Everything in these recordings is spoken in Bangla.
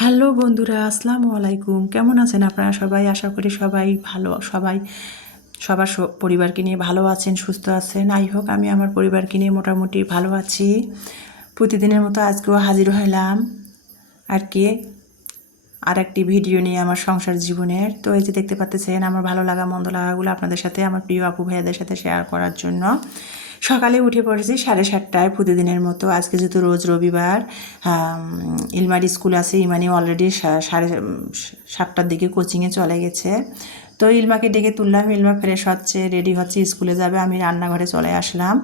হ্যালো বন্ধুরা, আসসালামু আলাইকুম। কেমন আছেন আপনারা সবাই? আশা করি সবাই ভালো, সবার পরিবারকে নিয়ে ভালো আছেন, সুস্থ আছেন। হোক আমি আমার পরিবারকে নিয়ে মোটামুটি ভালো আছি। প্রতিদিনের মতো আজকেও হাজির হলাম আর কি আর একটি ভিডিও নিয়ে আমার সংসার জীবনের। তো এই যে দেখতে পাচ্ছেন আমার ভালো লাগা মন্দ লাগাগুলো আপনাদের সাথে, আমার প্রিয় আপু ভাইয়াদের সাথে শেয়ার করার জন্য সকালে উঠে পড়েছি 7:30টায় প্রতিদিনের মতো। আজকে যেহেতু রোজ রবিবার, ইলমার স্কুল আছে, ইমানি অলরেডি 7:30টার দিকে কোচিংয়ে চলে গেছে। তো ইলমাকে ডেকে তুললাম, ইলমা ফ্রেশ হচ্ছে, রেডি হচ্ছে, স্কুলে যাবে। আমি রান্নাঘরে চলে আসলাম।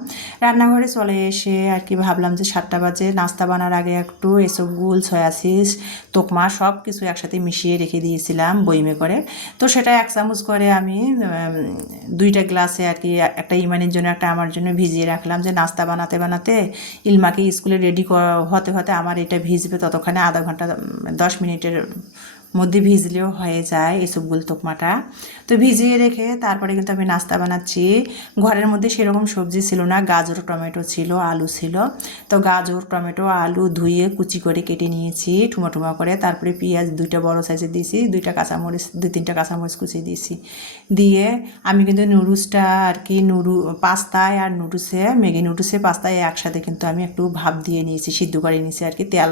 রান্নাঘরে চলে এসে আর কি ভাবলাম যে 7টা বাজে, নাস্তা বানার আগে একটু এসবগুল সয়াসিস তোকমা সব কিছু একসাথে মিশিয়ে রেখে দিয়েছিলাম বইমে করে। তো সেটা 1 চামচ করে আমি 2টা গ্লাসে আর কি, একটা ইমানের জন্য একটা আমার জন্য ভিজিয়ে রাখলাম, যে নাস্তা বানাতে বানাতে ইলমাকে স্কুলে রেডি হতে হতে আমার এটা ভিজবে, ততক্ষণে আধা ঘন্টা 10 মিনিটের মধ্যে ভিজলেও হয়ে যায় এসবগুল তোকমাটা। তো ভিজিয়ে রেখে তারপরে কিন্তু আমি নাস্তা বানাচ্ছি। ঘরের মধ্যে সেরকম সবজি ছিল না, গাজর টমেটো ছিল, আলু ছিল। তো গাজর টমেটো আলু ধুয়ে কুচি করে কেটে নিয়েছি ঠুমো ঠুমো করে। তারপরে পেঁয়াজ 2টা বড় সাইজে দিয়েছি, 2টা কাঁচামরিচ 2-3টা কাঁচামরিচ কুচিয়ে দিয়েছি। দিয়ে আমি কিন্তু নুডলসটা আর কি পাস্তায় আর নুডলসে, ম্যাগি নুডলসে পাস্তায় একসাথে কিন্তু আমি একটু ভাপ দিয়ে নিয়েছি, সিদ্ধ করে নিয়েছি আর কি। তেল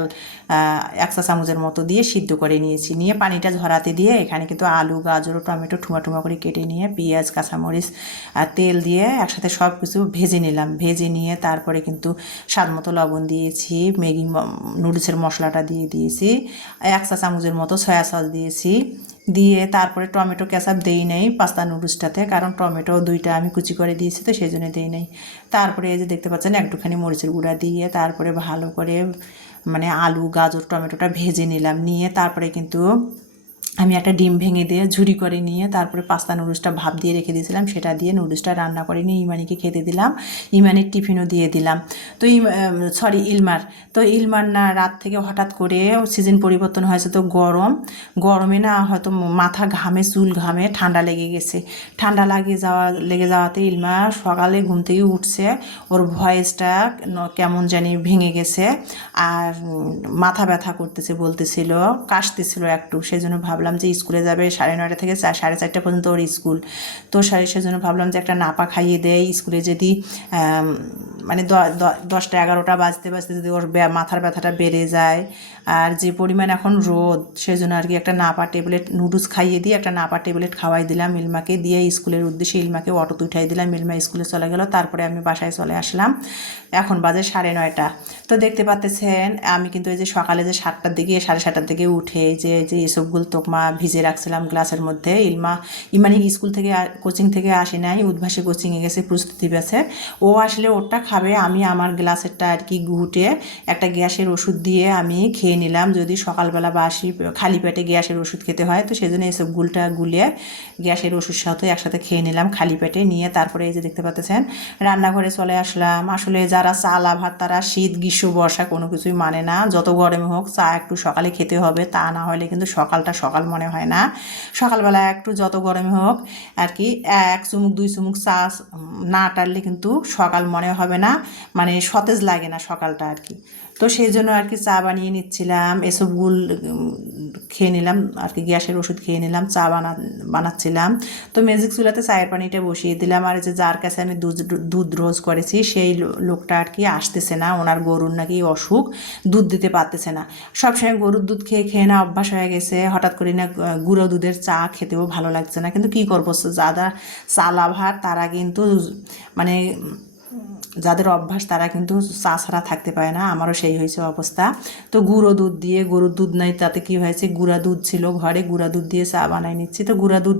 1 চা চামচের মতো দিয়ে সিদ্ধ করে নিয়েছি। নিয়ে পানিটা ঝরাতে দিয়ে এখানে কিন্তু আলু গাজর টমেটো ঠুমা ঠুমা করে কেটে নিয়ে পেঁয়াজ কাঁচামরিচ আর তেল দিয়ে একসাথে সব কিছু ভেজে নিলাম। ভেজে নিয়ে তারপরে কিন্তু স্বাদ মতো লবণ দিয়েছি, ম্যাগি নুডলসের মশলাটা দিয়ে দিয়েছি, 1 চা চামচের মতো সয়া সস দিয়েছি। দিয়ে তারপরে টমেটো কেচাপ দেই নেই পাস্তা নুডলসটাতে, কারণ টমেটো 2টা আমি কুচি করে দিয়েছি, তো সেই জন্য দেই নেই। তারপরে এই যে দেখতে পাচ্ছেন একটুখানি মরিচের গুঁড়া দিয়ে তারপরে ভালো করে মানে আলু গাজর টমেটোটা ভেজে নিলাম। নিয়ে তারপরে কিন্তু আমি একটা ডিম ভেঙে দিয়ে ঝুরি করে নিয়ে তারপরে পাস্তা নুডলসটা ভাপ দিয়ে রেখে দিয়েছিলাম, সেটা দিয়ে নুডলসটা রান্না করে নিয়ে ইমানিকে খেতে দিলাম। ইমানির টিফিনও দিয়ে দিলাম। তো ইলমার ইলমার না রাত থেকে হঠাৎ করে সিজন পরিবর্তন হয়েছে, তো গরমে না হয়তো মাথা ঘামে, চুল ঘামে, ঠান্ডা লেগে গেছে। ঠান্ডা লেগে যাওয়াতে ইলমা সকালে ঘুম থেকে উঠছে, ওর ভয়েসটা কেমন জানি ভেঙে গেছে, আর মাথা ব্যথা করতেছে বলতেছিল, কাশতেছিল একটু। সেই জন্য ভাবলাম যে স্কুলে যাবে 9:30 থেকে 4:30 পর্যন্ত ওর স্কুল। তো সেজন্য ভাবলাম যে একটা নাপা খাইয়ে দেয়, স্কুলে যদি মানে 10টা 11টা বাজতে বাজতে যদি ওর মাথার ব্যথাটা বেড়ে যায়, আর যে পরিমাণ এখন রোদ, সেজন্য আর কি একটা নাপা ট্যাবলেট নুডলস খাইয়ে দিয়ে একটা নাপা ট্যাবলেট খাওয়াই দিলাম ইলমাকে। দিয়ে স্কুলের উদ্দেশ্যে ইলমাকে অটোতে উঠাই দিলাম, ইলমা স্কুলে চলে গেল। তারপরে আমি বাসায় চলে আসলাম, এখন বাজে 9:30। তো দেখতে পাচ্ছেন আমি কিন্তু এই যে সকালে যে 7টার দিকে 7:30টার দিকে উঠে যে এসবগুলো তোকমা ভিজে রাখছিলাম গ্লাসের মধ্যে। ইমানি স্কুল থেকে কোচিং থেকে আসে নাই, উদ্ভাসে কোচিংয়ে গেছে প্রস্তুতি ব্যাচে। ও আসলে ওরটা খাবে, আমি আমার গ্লাসেরটা আর কি ঘুটে একটা গ্যাসের ওষুধ দিয়ে আমি খেয়ে নিলাম, যদি সকালবেলা বাসি খালি পেটে গ্যাসের ওষুধ খেতে হয়। তো সেই জন্য এসব গুলিয়ে গ্যাসের ওষুধ সাথে একসাথে খেয়ে নিলাম খালি পেটে। নিয়ে তারপরে এই যে দেখতে পাচ্ছেন রান্নাঘরে চলে আসলাম। আসলে যারা চালা ভাত তারা শীত গ্রীষ্ম বর্ষা কোনো কিছুই মানে না, যত গরমে হোক চা একটু সকালে খেতে হবে, তা না হলে কিন্তু সকালটা সকাল মনে হয় না। সকালবেলা একটু যত গরমে হোক আর কি 1 চুমুক 2 চুমুক চা না টানলে কিন্তু সকাল মনে হবে না, মানে সতেজ লাগে না সকালটা আর কি। তো সেই জন্য আর কি চা বানিয়ে নিচ্ছিলাম, এসবগুল খেয়ে নিলাম আর কি, গ্যাসের ওষুধ খেয়ে নিলাম, চা বানাচ্ছিলাম। তো ম্যাজিক চুলাতে চায়ের পানিটা বসিয়ে দিলাম। আর যে যার কাছে আমি দুধ রোজ করেছি সেই লোকটা আর কি আসতেছে না, ওনার গরুর নাকি অসুখ, দুধ দিতে পারতেছে না। সবসময় গরুর দুধ খেয়ে খেয়ে না অভ্যাস হয়ে গেছে, হঠাৎ করে না গুঁড়ো দুধের চা খেতেও ভালো লাগছে না। কিন্তু কী করবো, যারা চালা ভাত তারা কিন্তু মানে যাদের অভ্যাস তারা কিন্তু চা ছাড়া থাকতে পারে না, আমারও সেই হয়েছে অবস্থা। তো গুঁড়ো দুধ দিয়ে, গরুর দুধ নাই তাতে কি হয়েছে, গুঁড়া দুধ ছিল ঘরে, গুঁড়া দুধ দিয়ে চা বানাই নিচ্ছি। তো গুঁড়া দুধ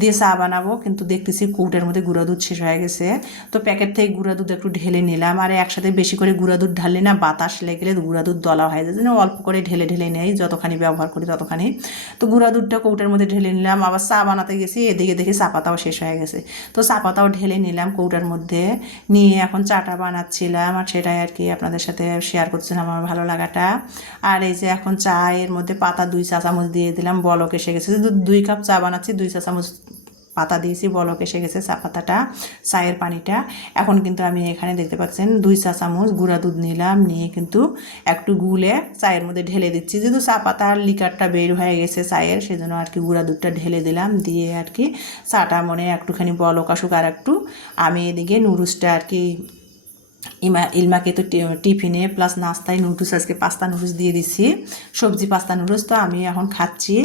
দিয়ে চা বানাবো, কিন্তু দেখতেছি কৌটার মধ্যে গুঁড়া দুধ শেষ হয়ে গেছে। তো প্যাকেট থেকে গুঁড়া দুধ একটু ঢেলে নিলাম, আর একসাথে বেশি করে গুঁড়া দুধ ঢাললে না বাতাস লেগেলে গুঁড়া দুধ দলা হয়ে যায়, অল্প করে ঢেলে ঢেলে নেই, যতখানি ব্যবহার করি ততখানি। তো গুঁড়া দুধটা কৌটার মধ্যে ঢেলে নিলাম। আবার চা বানাতে গেছি, এদিকে দেখি চা পাতাও শেষ হয়ে গেছে। তো চা পাতাও ঢেলে নিলাম কৌটার মধ্যে, নিয়ে এখন চাটা বানাচ্ছিলাম, আর সেটাই আর কি আপনাদের সাথে শেয়ার করছিলাম আমার ভালো লাগাটা। আর এই যে এখন চায়ের মধ্যে পাতা 2 চা চামচ দিয়ে দিলাম, বলক এসে গেছে। 2 কাপ চা বানাচ্ছি, 2 চা চামচ পাতা দিয়েছি, বলক এসে গেছে চা পাতাটা, চায়ের পানিটা। এখন কিন্তু আমি এখানে দেখতে পাচ্ছেন 2 চা চামচ গুঁড়া দুধ নিলাম, নিয়ে কিন্তু একটু গুলে চায়ের মধ্যে ঢেলে দিচ্ছি। যেহেতু চা পাতার লিকারটা বের হয়ে গেছে চায়ের, সেজন্য আর কি গুঁড়া দুধটা ঢেলে দিলাম, দিয়ে আর কি চাটা মনে একটুখানি বলক আসুক। আর একটু আমি এদিকে নুডলসটা আর কি ইলমাকে তো টিফিনে প্লাস নাস্তায় নুডলস, আজকে পাস্তা নুডলস দিয়ে দিছি, সবজি পাস্তা নুডলস। তো আমি এখন খাচ্ছি।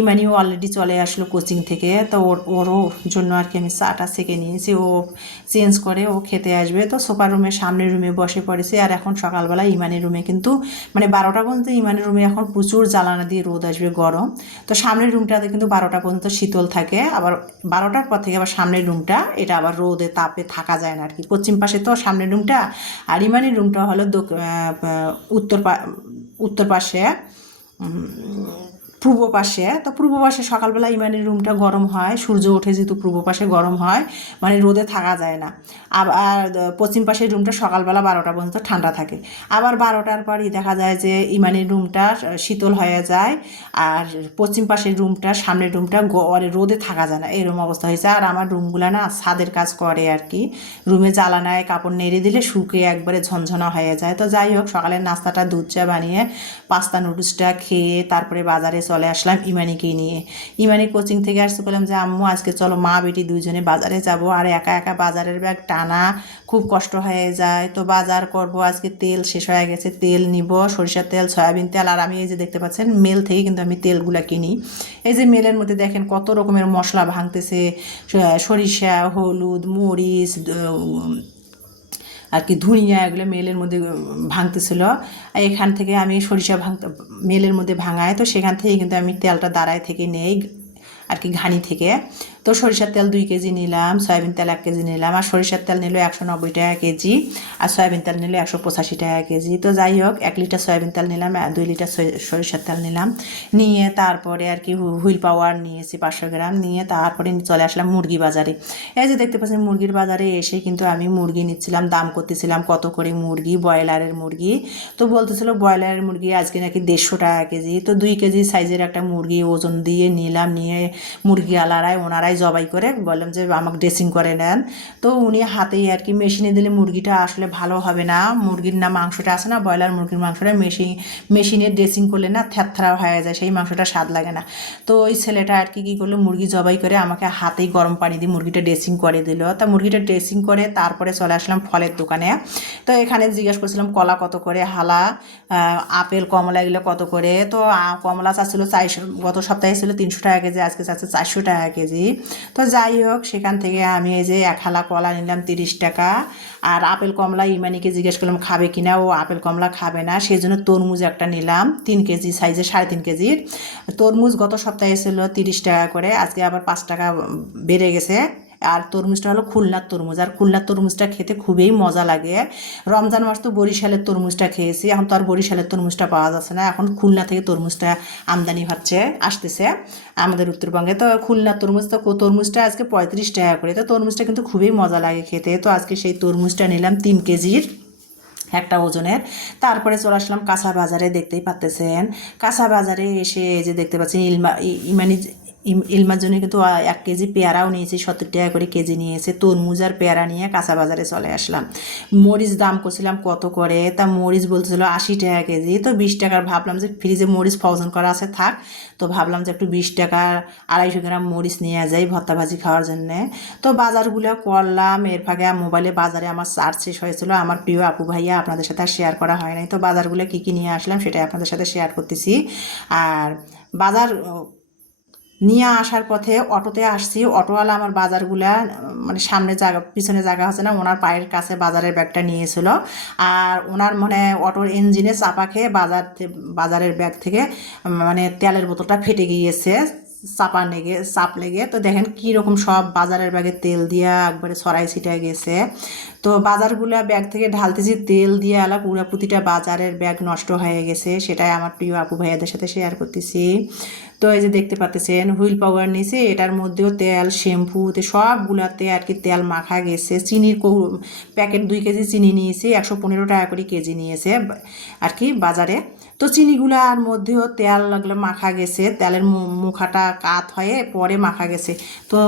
ইমানিও অলরেডি চলে আসলো কোচিং থেকে, তো ওরও জন্য আর কি আমি চাটা সেঁকে নিয়েছি। ও চেঞ্জ করে ও খেতে আসবে, তো সোফার রুমের সামনের রুমে বসে পড়েছে। আর এখন সকালবেলা ইমানের রুমে কিন্তু মানে 12টা পর্যন্ত ইমানের রুমে এখন প্রচুর জ্বালানা দিয়ে রোদ আসবে, গরম। তো সামনের রুমটাতে কিন্তু 12টা পর্যন্ত শীতল থাকে, আবার 12টার পর থেকে আবার সামনের রুমটা এটা আবার রোদে তাপে থাকা যায় না আর কি। পশ্চিম পাশে তো সামনের রুমটা, আর ইমানের রুমটা হলো উত্তর পাশে, পূর্ব পাশে। তো পূর্ব পাশে সকালবেলা ইমানের রুমটা গরম হয়, সূর্য ওঠে যেহেতু পূর্ব পাশে গরম হয়, মানে রোদে থাকা যায় না। আবার পশ্চিম পাশের রুমটা সকালবেলা 12টা পর্যন্ত ঠান্ডা থাকে। আবার 12টার পরই দেখা যায় যে ইমানের রুমটা শীতল হয়ে যায়, আর পশ্চিম পাশের রুমটা সামনের রুমটা রোদে থাকা যায় না, এরকম অবস্থা হয়েছে। আর আমার রুমগুলো না ছাদের কাজ করে আর কি, রুমে জ্বালানায় কাপড় নেড়ে দিলে শুকিয়ে একবারে ঝনঝনা হয়ে যায়। তো যাই হোক, সকালের নাস্তাটা দুধ চা বানিয়ে পাস্তা নুডলসটা খেয়ে তারপরে বাজারে চলে আসলাম ইমানিকে নিয়ে। ইমানি কোচিং থেকে আসতে বললাম যে আম্মু আজকে চলো মা বেটি দুইজনে বাজারে যাব। আর একা একা বাজারের ব্যাগ টানা খুব কষ্ট হয়ে যায়, তো বাজার করব। আজকে তেল শেষ হয়ে গেছে, তেল নিব, সরিষার তেল, সয়াবিন তেল। আর আমি এই যে দেখতে পাচ্ছেন মেল থেকে কিন্তু আমি তেলগুলো কিনি। এই যে মেলের মধ্যে দেখেন কত রকমের মশলা ভাঙতেছে, সরিষা, হলুদ, মরিচ আর কি ধুনিয়া, এগুলো মেলের মধ্যে ভাঙতেছিল। এখান থেকে আমি সরিষা মেলের মধ্যে ভাঙায়, তো সেখান থেকে কিন্তু আমি তেলটা দাঁড়ায় থেকে নেই আর কি, ঘানি থেকে। তো সরিষার তেল 2 কেজি নিলাম, সয়াবিন তেল 1 কেজি নিলাম। আর সরিষার তেল নিল 190 টাকা কেজি, আর সয়াবিন তেল নিল 185 টাকা কেজি। তো যাই হোক, 1 লিটার সয়াবিন তেল নিলাম, 2 লিটার সরিষার তেল নিলাম, নিয়ে তারপরে আর কি হুইল পাউডার নিয়েছি 500 গ্রাম, নিয়ে তারপরে চলে আসলাম মুরগি বাজারে। এই যে দেখতে পাচ্ছেন মুরগির বাজারে এসে কিন্তু আমি মুরগি নিচ্ছিলাম, দাম করতেছিলাম কত করে মুরগি, ব্রয়লারের মুরগি। তো বলতেছিল ব্রয়লারের মুরগি আজকে নাকি 150 টাকা কেজি। তো 2 কেজি সাইজের একটা মুরগি ওজন দিয়ে নিলাম, নিয়ে মুরগি আলারায় ওনারাই জবাই করে বললাম যে আমাকে ড্রেসিং করে নেন। তো উনি হাতেই আর কি মেশিনে দিলে মুরগিটা আসলে ভালো হবে না, মুরগির না মাংসটা আছে না, ব্রয়লার মুরগির মাংসটা মেশিনে ড্রেসিং করলে না থ্যাথরা হয়ে যায়, সেই মাংসটা স্বাদ লাগে না। তো ওই ছেলেটা আর কি কী করলো, মুরগি জবাই করে আমাকে হাতেই গরম পানি দিয়ে মুরগিটা ড্রেসিং করে দিল। তা মুরগিটা ড্রেসিং করে তারপরে চলে আসলাম ফলের দোকানে। তো এখানে জিজ্ঞেস করছিলাম কলা কত করে হালা, আপেল কমলা এগুলো কত করে। তো কমলা চাচ্ছিল 400, গত সপ্তাহে ছিল 300 টাকা কেজি, আজকে চাচ্ছে 400 টাকা কেজি। তো যাই হোক, সেখান থেকে আমি এই যে 1 হালা কলা নিলাম 30 টাকা। আর আপেল কমলা ইমানিকে জিজ্ঞেস করলাম খাবে কিনা, ও আপেল কমলা খাবে না, সেই জন্য তরমুজ একটা নিলাম 3 কেজি সাইজে, 3.5 কেজির তরমুজ। গত সপ্তাহে ছিল 30 টাকা করে, আজকে আবার 5 টাকা বেড়ে গেছে। আর তরমুজটা হলো খুলনার তরমুজ, আর খুলনার তরমুজটা খেতে খুবই মজা লাগে। রমজান মাস তো বরিশালের তরমুজটা খেয়েছি, এখন তো আর বরিশালের তরমুজটা পাওয়া যাচ্ছে না, এখন খুলনা থেকে তরমুজটা আমদানি আসতেছে আমাদের উত্তরবঙ্গে। তো খুলনার তরমুজটা আজকে 35 টাকা করে। তো তরমুজটা কিন্তু খুবই মজা লাগে খেতে। তো আজকে সেই তরমুজটা নিলাম 3 কেজির একটা ওজনের। তারপরে চলে আসলাম কাঁচা বাজারে, দেখতেই পাচ্তেছেন কাঁচা বাজারে এসে যে দেখতে পাচ্ছেন ইমানি ইলমার জন্য কিন্তু 1 কেজি পেয়ারাও নিয়েছি, 70 টাকা করে কেজি নিয়েছে। তরমুজ আর পেয়ারা নিয়ে কাঁচা বাজারে চলে আসলাম। মরিচ দাম করছিলাম কত করে, তা মরিচ বলছিল 80 টাকা কেজি। তো 20 টাকার ভাবলাম যে ফ্রিজে মরিচ ফ্রোজেন করা আছে থাক, তো ভাবলাম যে একটু 20 টাকার 250 গ্রাম মরিচ নিয়ে যাই ভর্তা ভাজি খাওয়ার জন্যে। তো বাজারগুলো করলাম, এর ফাঁকে মোবাইলে বাজারে আমার চার্জ শেষ হয়েছিল। আমার প্রিয় আপু ভাইয়া, আপনাদের সাথে আর শেয়ার করা হয় নাই। তো বাজারগুলো কী কী নিয়ে আসলাম সেটাই আপনাদের সাথে শেয়ার করতেছি। আর বাজার নিয়ে আসার পথে অটোতে আসছি, অটোওয়ালা আমার বাজারগুলা মানে সামনে জায়গা পিছনে জায়গা আছে না, ওনার পায়ের কাছে বাজারের ব্যাগটা নিয়েছিল। আর ওনার মানে অটোর ইঞ্জিনে চাপা খেয়ে বাজারের ব্যাগ থেকে মানে তেলের বোতলটা ফেটে গিয়েছে, চাপ লেগে। তো দেখেন কীরকম সব বাজারের ব্যাগে তেল দিয়া একবারে ছড়াই ছিটায় গেছে। তো বাজারগুলা ব্যাগ থেকে ঢালতেছি, তেল দিয়ে পুরা প্রতিটা বাজারের ব্যাগ নষ্ট হয়ে গেছে। সেটাই আমার প্রিয় আপু ভাইয়াদের সাথে শেয়ার করতেছি। তো এই যে দেখতে পাচ্ছেন হুইল পাউডার নিয়েছি, এটার মধ্যেও তেল, শ্যাম্পু, সবগুলাতে আর কি তেল মাখা গেছে। চিনির প্যাকেট 2 কেজি চিনি নিয়েছি, 115 টাকা করে কেজি নিয়েছে আর কি বাজারে। তো চিনিগুলার মধ্যেও তেল লাগলো মাখা গেছে, তেলের মুখাটা কাত হয়ে পরে মাখা গেছে। তো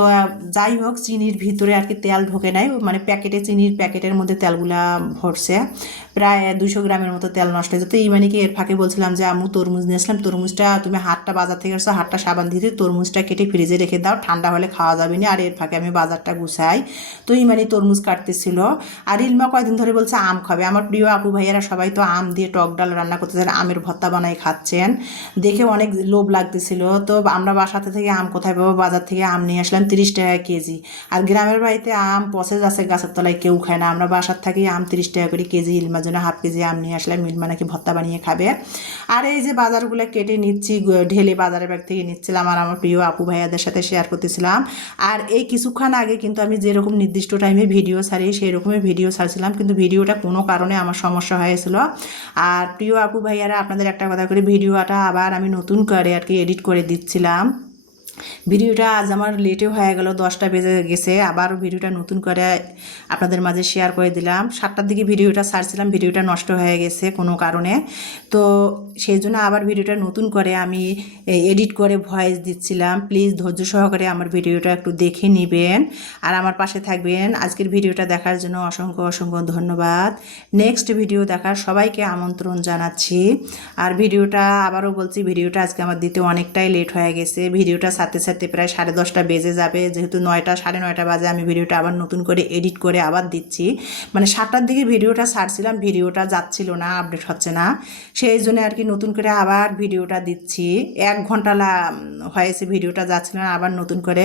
যাই হোক, চিনির ভিতরে আর কি তেল ঢোকে নাই, মানে প্যাকেটে চিনির প্যাকেটের মধ্যে তেলগুলা ভরছে, প্রায় 200 গ্রামের মতো তেল নষ্ট হয়েছে। তো এই মানে কি এর ফাঁকে বলছিলাম যে আম্মু তরমুজ নিয়েছিলাম, তরমুজটা তুমি হাতটা বাজার থেকে আসছো, হাতটা সাবান দিয়ে তরমুজটা কেটে ফ্রিজে রেখে দাও, ঠান্ডা হলে খাওয়া যাবে না। আর এর ফাঁকে আমি বাজারটা গুছাই। তো এই মানে তরমুজ কাটতেছিল। আর ইলমা কয়দিন ধরে বলছে আম খাবে। আমার প্রিয় আপু ভাইয়ারা সবাই তো আম দিয়ে টক ডাল রান্না করতেছেন, আমের ভর্তা বানাই খাচ্ছেন, দেখে অনেক লোভ লাগতেছিল। তো আমরা বাসাতে থেকে আম কোথায় পাবো, বাজার থেকে আম নিয়ে আসলাম 30 টাকা কেজি। আর গ্রামের বাড়িতে আম পচে যাচ্ছে, গাছের তলায় কেউ খায় না, আমরা বাসার থেকে আম 30 টাকা করে কেজি। ইলমার জন্য হাফ কেজি আম নিয়ে আসলাম, ইলমা নাকি ভর্তা বানিয়ে খাবে। আর এই যে বাজারগুলো কেটে নিচ্ছি, ঢেলে বাজারের ব্যাগ থেকে নিচ্ছিলাম, আর আমার প্রিয় আপু ভাইয়াদের সাথে শেয়ার করতেছিলাম। আর এই কিছুক্ষণ আগে কিন্তু আমি যেরকম নির্দিষ্ট টাইমে ভিডিও ছাড়ি সেই রকমই ভিডিও ছাড়ছিলাম, কিন্তু ভিডিওটা কোনো কারণে আমার সমস্যা হয়েছিল। আর প্রিয় আপু ভাইয়ারা, আপনাদের একটা কথা করে, ভিডিওটা আবার আমি নতুন করে আর কি এডিট করে দিচ্ছিলাম। ভিডিওটা আজ আমার লেটেও হয়ে গেল, 10টা বেজে গেছে, আবার ভিডিওটা নতুন করে আপনাদের মাঝে শেয়ার করে দিলাম। 7টার দিকে ভিডিওটা ছাড়ছিলাম, ভিডিওটা নষ্ট হয়ে গেছে কোনো কারণে। তো সেই জন্য আবার ভিডিওটা নতুন করে আমি এডিট করে ভয়েস দিচ্ছিলাম। প্লিজ ধৈর্য সহকারে আমার ভিডিওটা একটু দেখে নেবেন আর আমার পাশে থাকবেন। আজকের ভিডিওটা দেখার জন্য অসংখ্য অসংখ্য ধন্যবাদ। নেক্সট ভিডিও দেখার সবাইকে আমন্ত্রণ জানাচ্ছি। আর ভিডিওটা আবারও বলছি, ভিডিওটা আজকে আমার দিতে অনেকটাই লেট হয়ে গেছে, ভিডিওটা ছাড়তে ছাড়তে প্রায় 10:30 বেজে যাবে, যেহেতু 9টা 9:30 বাজে আমি ভিডিওটা আবার নতুন করে এডিট করে আবার দিচ্ছি। মানে 7টার দিকে ভিডিওটা ছাড়ছিলাম, ভিডিওটা যাচ্ছিল না, আপডেট হচ্ছে না, সেই জন্য আর কি নতুন করে আবার ভিডিওটা দিচ্ছি। 1 ঘন্টা হয়েছে ভিডিওটা যাচ্ছিল না, আবার নতুন করে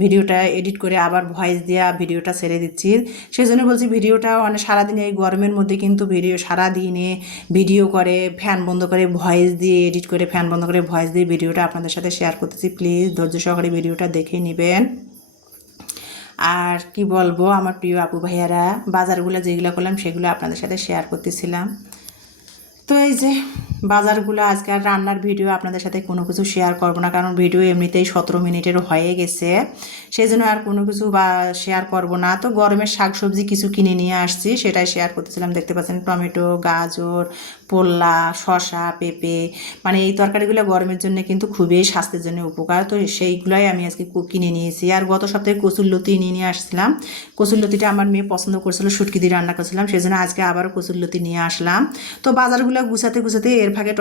ভিডিওটা এডিট করে আবার ভয়েস দেওয়া ভিডিওটা ছেড়ে দিচ্ছি। সেই জন্য বলছি ভিডিওটা অনেক সারাদিনে, এই গরমের মধ্যে কিন্তু ভিডিও সারাদিনে ভিডিও করে ফ্যান বন্ধ করে ভয়েস দিয়ে এডিট করে ফ্যান বন্ধ করে ভয়েস দিয়ে ভিডিওটা আপনাদের সাথে শেয়ার করতেছি। প্লিজ ধৈর্য সহকারে ভিডিওটা দেখে নেবেন। আর কি বলবো আমার প্রিয় আপু ভাইয়ারা, বাজারগুলো যেগুলো করলাম সেগুলো আপনাদের সাথে শেয়ার করতেছিলাম। তো এই যে বাজারগুলো, আজকে আর রান্নার ভিডিও আপনাদের সাথে কোনো কিছু শেয়ার করব না, কারণ ভিডিও এমনিতেই 17 মিনিটের হয়ে গেছে, সেই জন্য আর কোনো কিছু শেয়ার করব না। তো গরমের শাকসবজি কিছু কিনে নিয়ে আসছি, সেটাই শেয়ার করতেছিলাম। দেখতে পাচ্ছেন টমেটো, গাজর, পোল্লা, শসা, পেঁপে, মানে এই তরকারিগুলো গরমের জন্য কিন্তু খুবই স্বাস্থ্যের জন্য উপকার। তো সেইগুলোই আমি আজকে কিনে নিয়েছি। আর গত সপ্তাহে কচুরলতি নিয়ে আসছিলাম, কচুরলতিটা আমার মেয়ে পছন্দ করছিল, শুটকি দিয়ে রান্না করছিলাম, সেই জন্য আজকে আবারও কচুরলতি নিয়ে আসলাম। তো বাজারগুলো গুছাতে গুছাতে এর ফাঁকে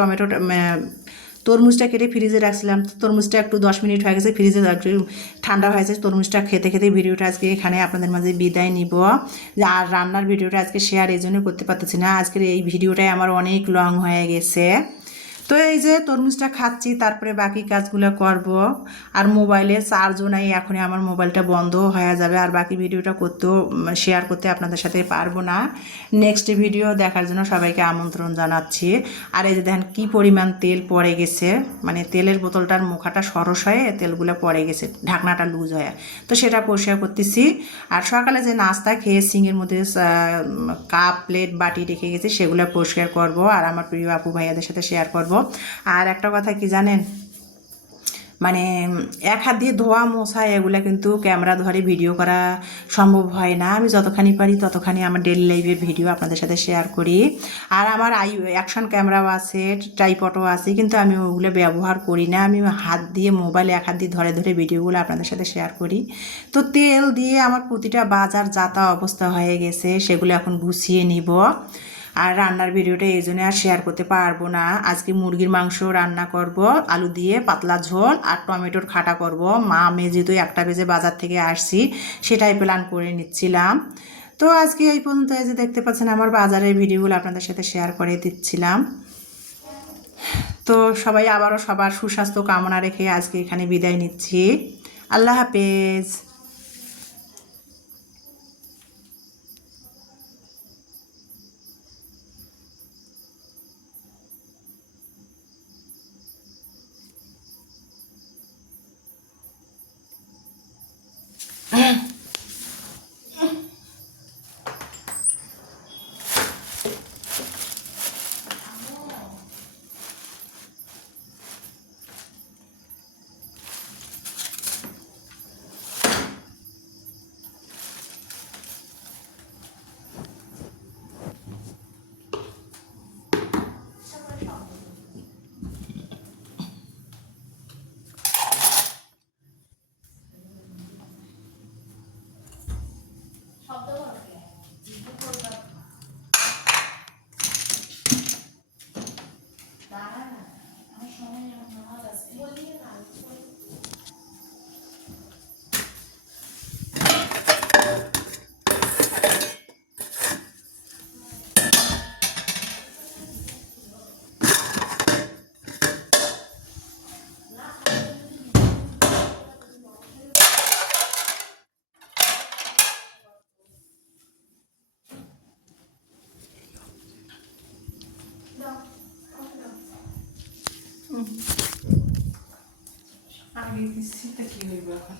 তরমুজটা কেটে ফ্রিজে রাখছিলাম। তরমুজটা একটু 10 মিনিট হয়ে গেছে, ফ্রিজে একটু ঠান্ডা হয়েছে। তরমুজটা খেতে খেতে ভিডিওটা আজকে এখানে আপনাদের মাঝে বিদায় নিব। আর রান্নার ভিডিওটা আজকে শেয়ার এই জন্য করতে পারতেছি না, আজকের এই ভিডিওটাই আমার অনেক লং হয়ে গেছে। তো এই যে তরমুজটা খাচ্ছি, তারপরে বাকি কাজগুলো করব। আর মোবাইলে চার্জও নাই, এখনই আমার মোবাইলটা বন্ধও হয়ে যাবে, আর বাকি ভিডিওটা করতেও শেয়ার করতে আপনাদের সাথে পারবো না। নেক্সট ভিডিও দেখার জন্য সবাইকে আমন্ত্রণ জানাচ্ছি। আর এই যে দেখেন কী পরিমাণ তেল পড়ে গেছে, মানে তেলের বোতলটার মুখাটা সরস হয়ে তেলগুলো পড়ে গেছে, ঢাকনাটা লুজ হয়ে, তো সেটা পরিষ্কার করতেছি। আর সকালে যে নাস্তা খেয়ে সিংয়ের মধ্যে কাপ প্লেট বাটি রেখে গেছি, সেগুলো পরিষ্কার করব আর আমার প্রিয় আপু ভাইয়াদের সাথে শেয়ার করব। আর একটা কথা কি জানেন, মানে এক হাত দিয়ে ধোয়া মোছা এগুলো কিন্তু ক্যামেরা ধরে ভিডিও করা সম্ভব হয় না। আমি যতখানি পারি ততখানি আমার ডেইলি লাইফের ভিডিও আপনাদের সাথে শেয়ার করি। আর আমার অ্যাকশন ক্যামেরাও আছে, ট্রাইপডও আছে, কিন্তু আমি ওগুলো ব্যবহার করি না। আমি হাত দিয়ে মোবাইল এক হাত দিয়ে ধরে ধরে ভিডিওগুলো আপনাদের সাথে শেয়ার করি। তো তেল দিয়ে আমার প্রতিটা বাজার যাতা অবস্থা হয়ে গেছে, সেগুলো এখন গুছিয়ে নিব। আর রান্নার ভিডিওটা এই জন্য আর শেয়ার করতে পারবো না। আজকে মুরগির মাংস রান্না করব, আলু দিয়ে পাতলা ঝোল, আর টমেটোর খাটা করব। মা মেয়ে যেহেতু 1টা বেজে বাজার থেকে আসছি, সেটাই প্ল্যান করে নিচ্ছিলাম। তো আজকে এই পর্যন্ত, এই যে দেখতে পাচ্ছেন আমার বাজারের ভিডিওগুলো আপনাদের সাথে শেয়ার করে দিচ্ছিলাম। তো সবাই আবারও সবার সুস্বাস্থ্য কামনা রেখে আজকে এখানে বিদায় নিচ্ছি। আল্লাহ হাফেজ। লাগিয়ে দিচ্ছি, তা কি হইব এখন?